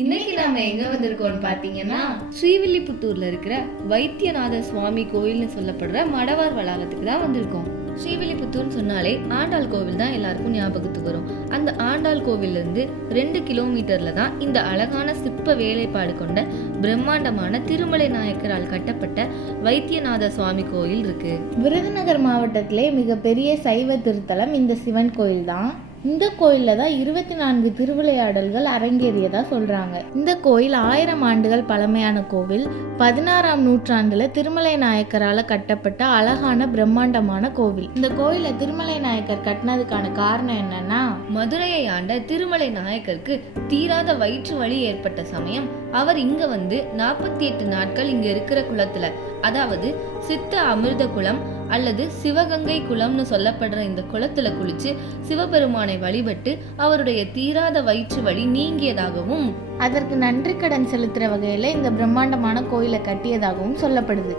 இன்னைக்கு நாம எங்க வந்திருக்கோம்னு பாத்தீங்கன்னா ஸ்ரீவில்லிபுத்தூர்ல இருக்கிற வைத்தியநாத சுவாமி கோயில்னு சொல்லப்படுற மடவார் வளாகத்துக்கு தான் வந்திருக்கோம். ஸ்ரீவில்லிபுத்தூர்னு சொன்னாலே ஆண்டாள் கோவில் தான் எல்லாருக்கும் ஞாபகத்துக்கு வரும். அந்த ஆண்டாள் கோவில்ல இருந்து ரெண்டு கிலோமீட்டர்ல தான் இந்த அழகான சிற்ப வேலைப்பாடு கொண்ட பிரம்மாண்டமான திருமலை நாயக்கரால் கட்டப்பட்ட வைத்தியநாத சுவாமி கோயில் இருக்கு. விருதுநகர் மாவட்டத்திலே மிகப்பெரிய சைவ திருத்தலம் இந்த சிவன் கோயில் தான் இந்த கோயிலில் தான் இருபத்தி நான்கு திருவிளையாடல்கள் அரங்கேறியதா சொல்கிறாங்க இந்த கோயில் ஆயிரம் ஆண்டுகள் பழமையான கோவில். பதினாறாம் நூற்றாண்டுல திருமலை நாயக்கரால் கட்டப்பட்ட அழகான பிரம்மாண்டமான கோவில். இந்த கோயிலை திருமலை நாயக்கர் கட்டினதுக்கான காரணம் என்னன்னா மதுரையை ஆண்ட திருமலை நாயக்கருக்கு தீராத வயிற்று வலி ஏற்பட்ட சமயம் அவர் இங்க வந்து நாற்பத்தி எட்டு நாட்கள் இங்க இருக்கிற குளத்துல அதாவது சித்த அமிர்த குளம் அல்லது சிவகங்கை குளம்னு சொல்லப்படுற இந்த குளத்துல குளிச்சு சிவபெருமானை வழிபட்டு அவருடைய தீராத வயிற்று வலி நீங்கியதாகவும் அதற்கு நன்றி கடன் செலுத்துற வகையில இந்த பிரம்மாண்டமான கோயிலை கட்டியதாகவும் சொல்லப்படுது.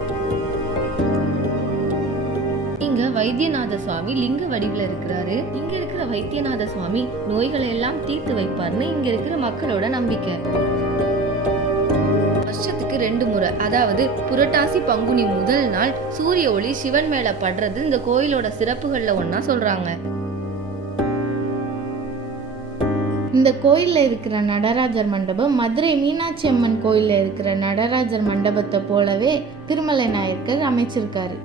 இங்க வைத்தியநாத சுவாமி லிங்க வடிவில் இருக்கிறாரு. இங்க இருக்கிற வைத்தியநாத சுவாமி நோய்களை எல்லாம் தீர்த்து வைப்பார்னு இங்க இருக்கிற மக்களோட நம்பிக்கை. வருஷத்துக்கு ரெண்டு முறை. அதாவது புரட்டாசி பங்குனி முதல் நாள் சூரிய ஒளி சிவன் மேல படுறது இந்த கோயிலோட சிறப்புகள்ல ஒண்ணா சொல்றாங்க. இந்த கோயிலில் இருக்கிற நடராஜர் மண்டபம் மதுரை மீனாட்சி அம்மன் கோயிலில் இருக்கிற நடராஜர் மண்டபத்தை போலவே திருமலை நாயக்கர் அமைச்சிருக்காரு.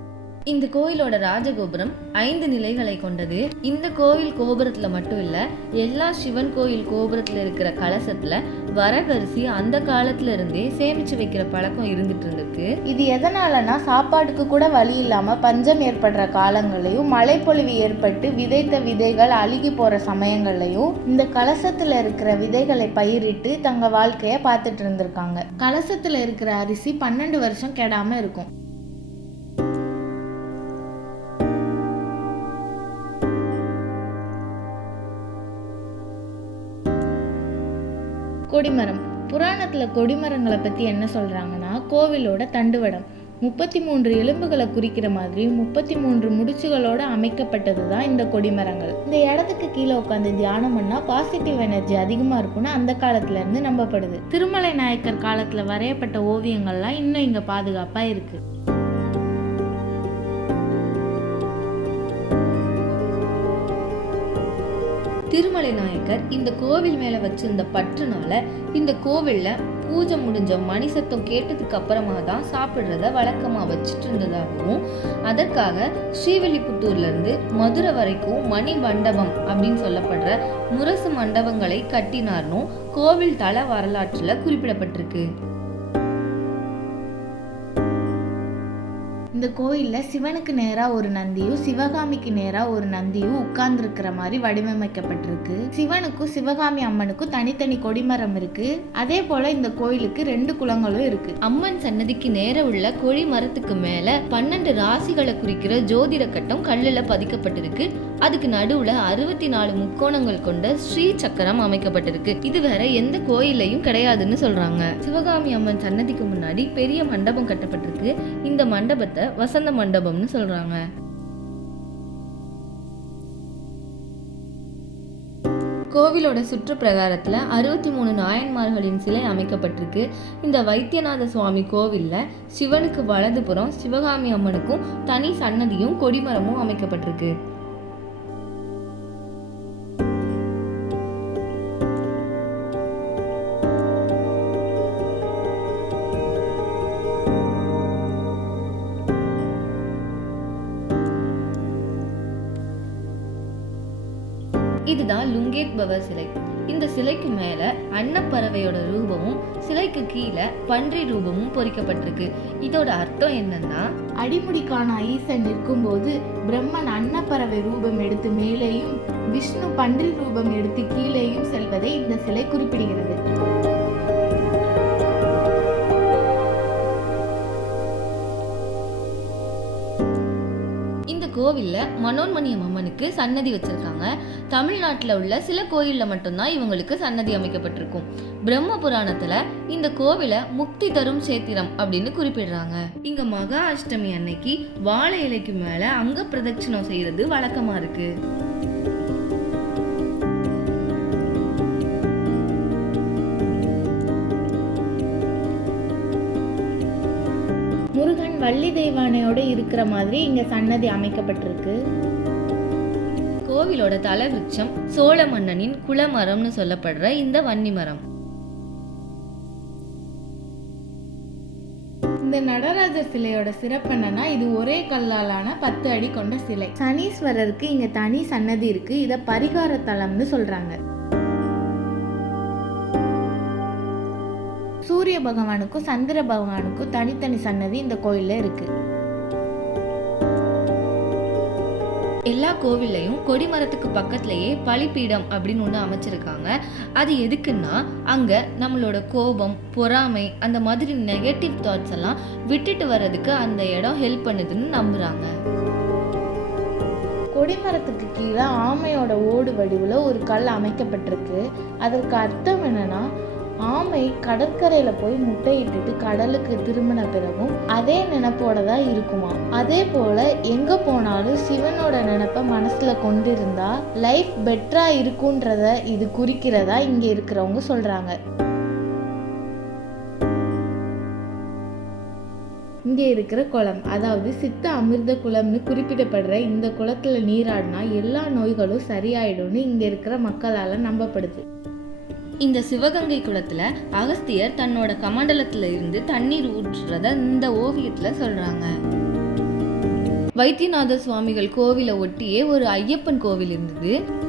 இந்த கோயிலோட ராஜகோபுரம் ஐந்து நிலைகளை கொண்டது. இந்த கோவில் கோபுரத்துல மட்டும் இல்ல எல்லா சிவன் கோயில் கோபுரத்துல இருக்கிற கலசத்துல வரகரிசி அந்த காலத்துல இருந்தே சேமிச்சு வைக்கிற பழக்கம் இருந்துட்டு இருந்திருக்கு இது எதனாலனா சாப்பாட்டுக்கு கூட வழி இல்லாமல் பஞ்சம் ஏற்படுற காலங்களையும் மழைப்பொழிவு ஏற்பட்டு விதைத்த விதைகள் அழுகி போகிற சமயங்கள்லையும் இந்த கலசத்தில் இருக்கிற விதைகளை பயிரிட்டு தங்க வாழ்க்கையை பார்த்துட்டு இருந்திருக்காங்க. கலசத்தில் இருக்கிற அரிசி பன்னெண்டு வருஷம் கெடாமல் இருக்கும். கொடிமரம். புராணத்தில் கொடிமரங்களை பற்றி என்ன சொல்கிறாங்கன்னா கோவிலோட தண்டுவடம். முப்பத்தி மூன்று எலும்புகளை குறிக்கிற மாதிரி முப்பத்தி மூன்று முடிச்சுகளோட அமைக்கப்பட்டது தான் இந்த கொடிமரங்கள். இந்த இடத்துக்கு கீழே உட்காந்து தியானம் பண்ணா பாசிட்டிவ் எனர்ஜி அதிகமாக இருக்கும்னு அந்த காலத்துல இருந்து நம்பப்படுது. திருமலை நாயக்கர் காலத்தில் வரையப்பட்ட ஓவியங்கள்லாம் இன்னும் இங்கே பாதுகாப்பாக இருக்கு. திருமலை நாயக்கர் இந்த கோவில் மேல வச்சிருந்த பற்றுனால இந்த கோவில்ல பூஜை முடிஞ்ச மணி சத்தம் கேட்டதுக்கு அப்புறமா தான் சாப்பிடுறத வழக்கமா வச்சுட்டு இருந்ததாகவும் அதற்காக ஸ்ரீவில்லிபுத்தூர்ல இருந்து மதுரை வரைக்கும் மணி மண்டபம் அப்படின்னு சொல்லப்படுற முரசு மண்டபங்களை கட்டினார்னும் கோவில் தல வரலாற்றுல குறிப்பிடப்பட்டிருக்கு. இந்த கோயிலில் சிவனுக்கு நேராக ஒரு நந்தியும் சிவகாமிக்கு நேராக ஒரு நந்தியும் உட்கார்ந்துருக்கிற மாதிரி வடிவமைக்கப்பட்டிருக்கு. சிவனுக்கும் சிவகாமி அம்மனுக்கும் தனித்தனி கொடிமரம் இருக்கு. அதே போல இந்த கோயிலுக்கு ரெண்டு குளங்களும் இருக்கு. அம்மன் சன்னதிக்கு நேர உள்ள கொழி மரத்துக்கு மேல பன்னெண்டு ராசிகளை குறிக்கிற ஜோதிட கட்டம் கல்லுல பதிக்கப்பட்டிருக்கு. அதுக்கு நடுவுல அறுபத்தி நாலு முக்கோணங்கள் கொண்ட ஸ்ரீ சக்கரம் அமைக்கப்பட்டிருக்கு. இது வேற எந்த கோயிலையும் கிடையாதுன்னு சொல்றாங்க. சிவகாமி அம்மன் சன்னதிக்கு முன்னாடி பெரிய மண்டபம் கட்டப்பட்டிருக்கு. இந்த மண்டபத்தை வசந்த மண்டபம்னு சொல்றாங்க. கோவிலோட சுற்று பிரகாரத்தில் அறுபத்தி மூணு நாயன்மார்களின் சிலை அமைக்கப்பட்டிருக்கு. இந்த வைத்தியநாத சுவாமி கோவில்ல சிவனுக்கு வலதுபுறம் சிவகாமி அம்மனுக்கும் தனி சன்னதியும் கொடிமரமும் அமைக்கப்பட்டிருக்கு. இதுதான் லுங்கேத்பவர் சிலை. இந்த சிலைக்கு மேல அன்னப்பறவையோட ரூபமும் சிலைக்கு கீழே பன்றி ரூபமும் பொறிக்கப்பட்டிருக்கு. இதோட அர்த்தம் என்னன்னா அடிமுடிக்கான ஈசன் நிற்கும் போது பிரம்மன் அன்னப்பறவை ரூபம் எடுத்து மேலேயும் விஷ்ணு பன்றி ரூபம் எடுத்து கீழேயும் செல்வதை இந்த சிலை குறிப்பிடுகிறது. கோவிலில் மனோன்மணியம் அம்மனுக்கு சன்னதி வச்சிருக்காங்க. தமிழ்நாட்டில் உள்ள சில கோயிலில் மட்டும்தான் இவங்களுக்கு சன்னதி அமைக்கப்பட்டிருக்கும். பிரம்ம புராணத்தில் இந்த கோவிலை முக்தி தரும் சேத்திரம் அப்படின்னு குறிப்பிடுறாங்க. இங்க மகா அஷ்டமி அன்னைக்கு வாழை இலைக்கு மேலே அங்க பிரதட்சணம் செய்கிறது வழக்கமாக இருக்குது வள்ளி தெய்வானையோட இருக்கிற மாதிரி இங்க சன்னதி அமைக்கப்பட்டிருக்கு. கோவிலோட தலவிருட்சம் சோழ மன்னனின் குலமரம்னு சொல்லப்படுற இந்த வன்னி மரம். இந்த நடராஜர் சிலையோட சிறப்பு என்னன்னா இது ஒரே கல்லாலான பத்து அடி கொண்ட சிலை. சனீஸ்வரருக்கு இங்க தனி சன்னதி இருக்கு. இத பரிகார தலம்னு சொல்றாங்க. சூரிய பகவானுக்கும் சந்திர பகவானுக்கும் தனித்தனி சன்னதி இந்த கோயில்ல இருக்கு. எல்லா கோவில்லையும் கொடிமரத்துக்கு பக்கத்துலயே பலிப்பீடம் அப்படின்னு ஒன்று அமைச்சிருக்காங்க. அது எதுக்குன்னா அங்க நம்மளோட கோபம் பொறாமை அந்த மாதிரி நெகட்டிவ் தாட்ஸ் எல்லாம் விட்டுட்டு வர்றதுக்கு அந்த இடம் ஹெல்ப் பண்ணுதுன்னு நம்புறாங்க. கொடிமரத்துக்கு கீழே ஆமையோட ஓடு வடிவில் ஒரு கல் அமைக்கப்பட்டிருக்கு. அதற்கு அர்த்தம் என்னன்னா ஆமை கடற்கரையில போய் முட்டையிட்டுட்டு கடலுக்கு திரும்பின பிறகும் அதே நினைப்போட தான் இருக்குமா? அதே போல எங்க போனாலும் சிவனோட நினப்பை மனசுல கொண்டிருந்தா லைஃப் பெட்டரா இருக்குன்றத இது குறிக்கிறதா இங்க இருக்கிறவங்க சொல்றாங்க. இங்கே இருக்கிற குளம் அதாவது சித்த அமிர்த குளம்னு குறிப்பிடப்படுற இந்த குளத்தில் நீராடினா எல்லா நோய்களும் சரியாயிடும்னு இங்கே இருக்கிற மக்களால் நம்பப்படுது. இந்த சிவகங்கை குளத்துல அகஸ்தியர் தன்னோட கமண்டலத்துல இருந்து தண்ணீர் ஊற்றுறத இந்த ஓவியத்துல சொல்றாங்க. வைத்தியநாத சுவாமிகள் கோவிலை ஒட்டியே ஒரு ஐயப்பன் கோவில் இருந்தது.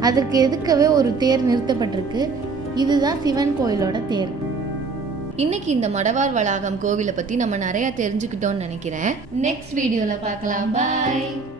அதற்கு எதுக்கவே ஒரு தேர் நிறுத்தப்பட்டிருக்கு. இதுதான் சிவன் கோயிலோட தேர். இன்னைக்கு இந்த மடவார் வளாகம் கோவிலை பத்தி நம்ம நிறைய தெரிஞ்சுக்கிட்டோம்னு நினைக்கிறேன். நெக்ஸ்ட் வீடியோல பார்க்கலாம். பாய்